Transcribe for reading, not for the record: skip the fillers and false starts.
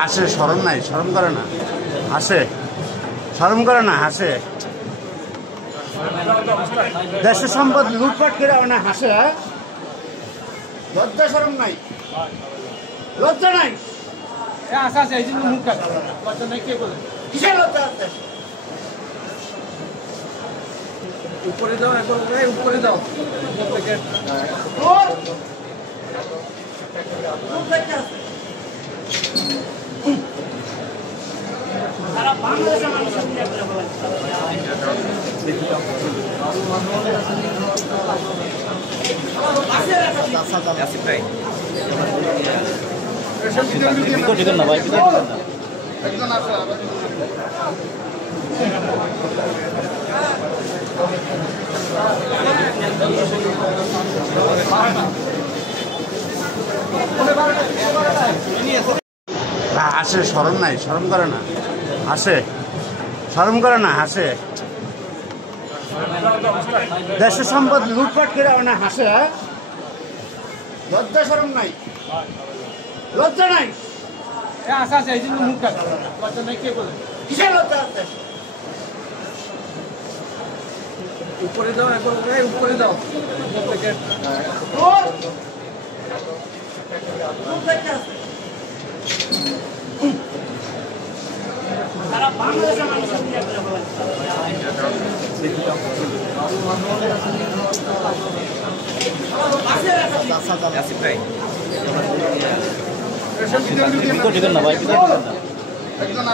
হাসে, শরম নাই, শরম করে না, হাসে, শরম করে না, হাসে। দেশের সম্পদ লুটপাট করে না হাসে। লজ্জা শরম নাই, লজ্জা নাই, কিসের লজ্জা আছে? উপরে দাও, একবার উপরে দাও। সারা বাংলাদেশের মানুষের না ভাই, হাসে, শরম নাই, শরম করে না, হাসে, শরম করে না, হাসে। দেশের সম্পদ লুটপাট করে না হাসে। লজ্জা শরম নাই, লজ্জা নাই, কিসের লজ্জা আছে? উপরে দাও, একবার উপরে দাও। সারা বাংলাদেশের মানুষের না ভাই, একজন